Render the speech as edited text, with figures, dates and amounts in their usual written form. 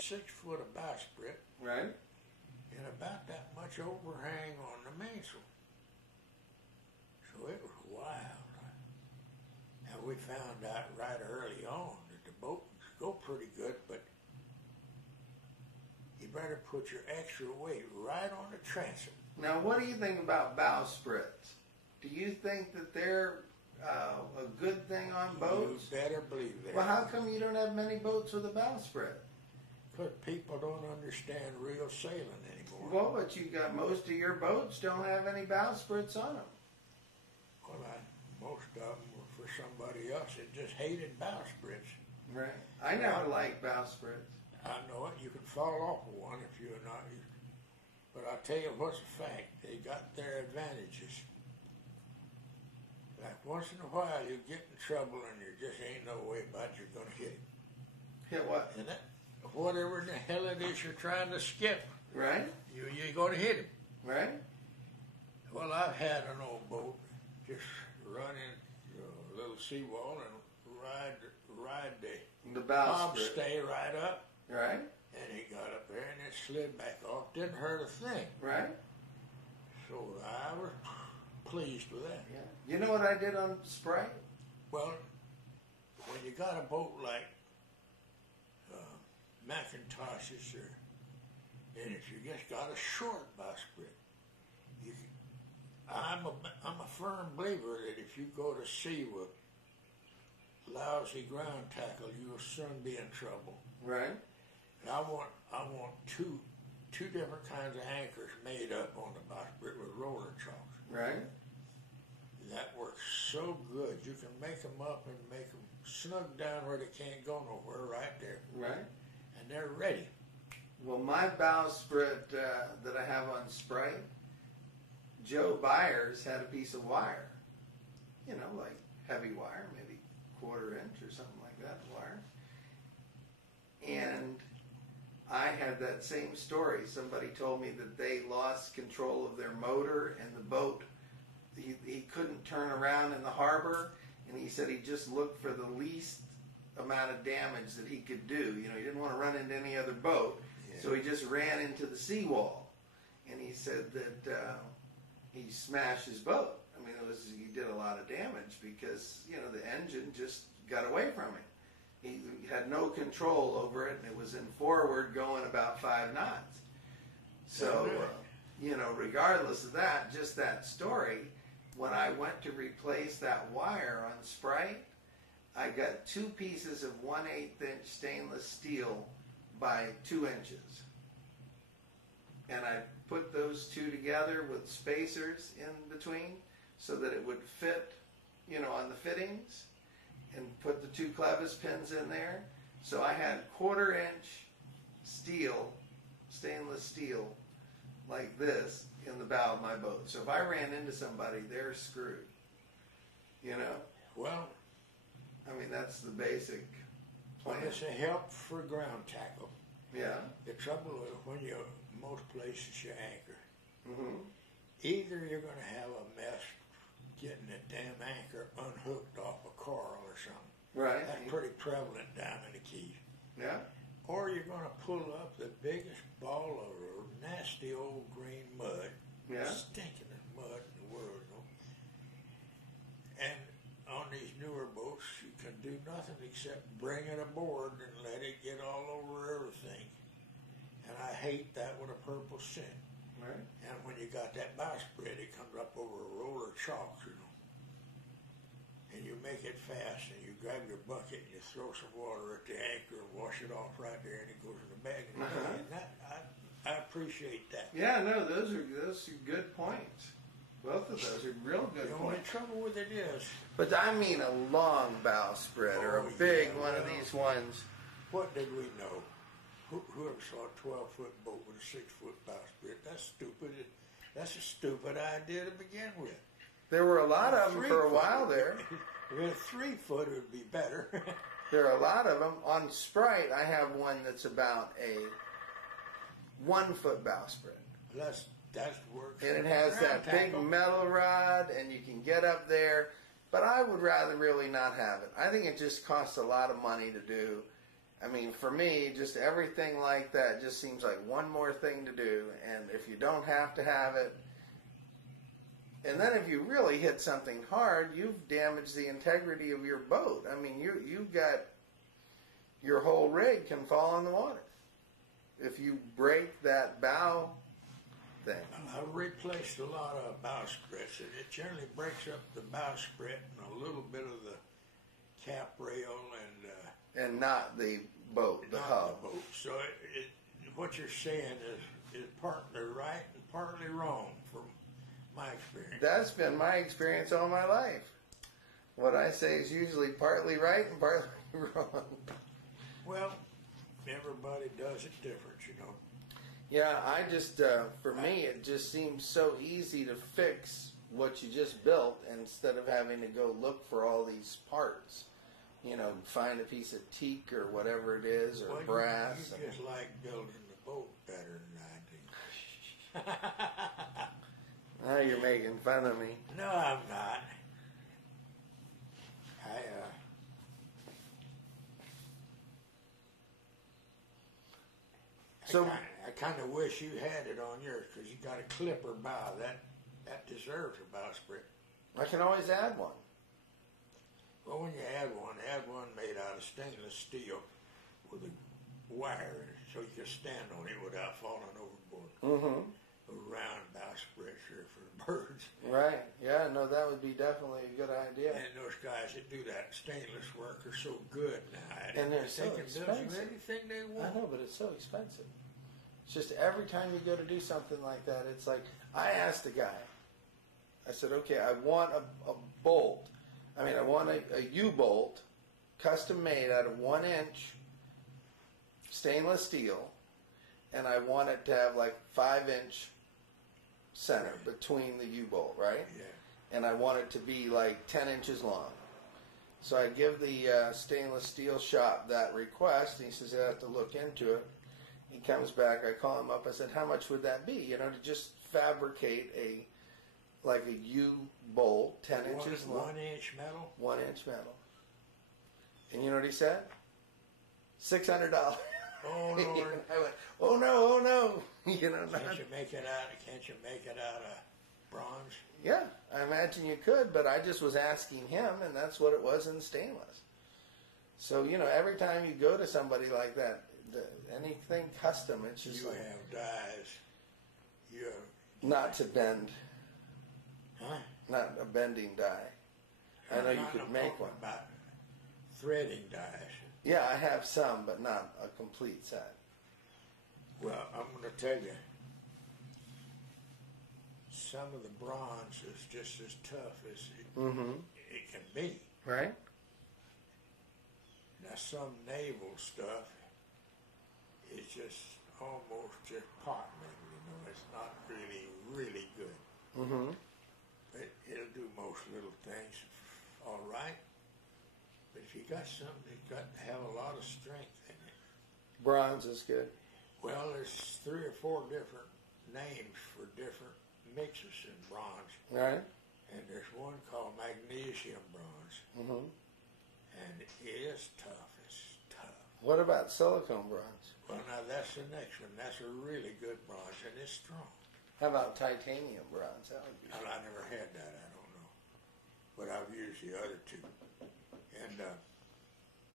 6 foot of bowsprit. Right. And about that much overhang on the mainsail. So it was wild. And we found out right early on that the boat go pretty good, but you better put your extra weight right on the transom. Now, what do you think about bowsprits? Do you think that they're a good thing on boats? You better believe that. Well, how come you don't have many boats with a bowsprit? Because people don't understand real sailing anymore. Well, but you got most of your boats don't have any bowsprits on them. Well, most of them were for somebody else that just hated bowsprits. Right. I never liked bowsprits. I know it. You can fall off of one if you're not. But I tell you what's a fact. They got their advantages. Like once in a while you get in trouble and there just ain't no way about you're going to hit it. Hit what? And that, whatever the hell it is you're trying to skip. Right. You're going to hit him. Right. Well, I've had an old boat just run in a little seawall and ride the bob bowsprit. stay right up. Right. And he got up there and it slid back off. Didn't hurt a thing. Right. So I was pleased with that. Yeah. You know what I did on Sprite? Well, when you got a boat like Macintoshes, and if you just got a short bowsprit, I'm a firm believer that if you go to sea with lousy ground tackle, you'll soon be in trouble. Right. And I want two different kinds of anchors made up on the bowsprit with roller chocks. Right. That works so good. You can make them up and make them snug down where they can't go nowhere right there. Right. And they're ready. Well, my bowsprit that I have on Sprite, Joe Byers had a piece of wire. You know, like heavy wire, maybe 1/4 inch or something like that wire. And I had that same story. Somebody told me that they lost control of their motor and the boat. He couldn't turn around in the harbor, and he said he just looked for the least amount of damage that he could do. You know, he didn't want to run into any other boat, so he just ran into the seawall. And he said that he smashed his boat. I mean, he did a lot of damage because, you know, the engine just got away from him. He had no control over it, and it was in forward going about 5 knots. So, you know, regardless of that, just that story, when I went to replace that wire on Sprite, I got 2 pieces of 1/8 inch stainless steel by 2 inches. And I put those 2 together with spacers in between so that it would fit, you know, on the fittings, and put the 2 clevis pins in there. So I had 1/4 inch steel, stainless steel, like this in the bow of my boat. So if I ran into somebody, they're screwed. You know? Well, I mean, that's the basic plan. It's a help for ground tackle. Yeah. The trouble is when most places you anchor, Mm-hmm. either you're going to have a mess getting the damn anchor unhooked off a coral or something. Right. That's pretty prevalent down in the Keys. Yeah. Or you're going to pull up the biggest ball of nasty old green mud, Yeah. stinking mud in the world, you know. And on these newer boats, you can do nothing except bring it aboard and let it get all over everything. And I hate that with a purple sin. Right. And when you got that bowsprit, it comes up over a roller chalk, you know. And you make it fast, and you grab your bucket and you throw some water at the anchor and wash it off right there, and it goes in the bag. And that, I appreciate that. Yeah, no, those are good points. Both of those are real good The points. only trouble with it is, But I mean a long bowsprit or a big one of these ones. what did we know? Whoever saw a 12-foot boat with a 6-foot bowsprit? That's stupid. That's a stupid idea to begin with. There were a lot of them for a while there. If a 3-foot would be better. There are a lot of them. On Sprite, I have one that's about a 1-foot bowsprit. That's works. And it has that big metal rod, and you can get up there. But I would rather really not have it. I think it just costs a lot of money to do. I mean, for me, just everything like that just seems like one more thing to do. And if you don't have to have it, and then if you really hit something hard, you've damaged the integrity of your boat. I mean, you've got your whole rig can fall in the water if you break that bow thing. I've replaced a lot of bowsprits, and it generally breaks up the bowsprit and a little bit of the cap rail and not the boat, the hull. The boat. So what you're saying is partly right and partly wrong from my experience. That's been my experience all my life. What I say is usually partly right and partly wrong. Well, everybody does it different, you know. Yeah, I just, for me, it just seems so easy to fix what you just built instead of having to go look for all these parts. You know, find a piece of teak or whatever it is, or brass. You just like building the boat better than I do. Now you're making fun of me. No, I'm not. I kind of wish you had it on yours because you got a clipper bow. That deserves a bowsprit. I can always add one. Well, when you add one made out of stainless steel with a wire in it so you can stand on it without falling overboard. Mm-hmm. A round bowsprit sure for the birds. Right. Yeah, no, that would be definitely a good idea. And those guys that do that stainless work are so good now. And they're so expensive. expensive. They can build you anything they want. I know, but it's so expensive. It's just every time you go to do something like that, it's like, I asked the guy, I said, okay, I want a bolt. I want a U-bolt, custom made out of 1-inch stainless steel, and I want it to have like 5-inch center between the U-bolt, right? Yeah. And I want it to be like 10 inches long. So I give the stainless steel shop that request, and he says I have to look into it. He comes back, I call him up, I said, how much would that be? You know, to just fabricate a U-bolt, 10 inches long. 1-inch metal? 1-inch metal. And you know what he said? $600. Oh, no. I went, oh no. You know, Can't you make it out of bronze? Yeah, I imagine you could, but I just was asking him, and that's what it was in stainless. So, you know, every time you go to somebody like that, anything custom, it's just you like... have dyes. You have... Not to bend. Huh? Not a bending die. I know you could make one. About threading dyes. Yeah, I have some, but not a complete set. Well, I'm going to tell you, some of the bronze is just as tough as it can be. Right? Now, some naval stuff is just almost just pot metal, you know. It's not really good. Mm-hmm. But it'll do most little things all right. But if you got something that's got to have a lot of strength in it. Bronze is good. Well, there's 3 or 4 different names for different mixes in bronze. Right? And there's one called magnesium bronze. Mm-hmm. And it is tough. It's tough. What about silicone bronze? Well, now that's the next one. That's a really good bronze, and it's strong. How about titanium bronze? That would be Well, I never had that. I don't know. But I've used the other two. And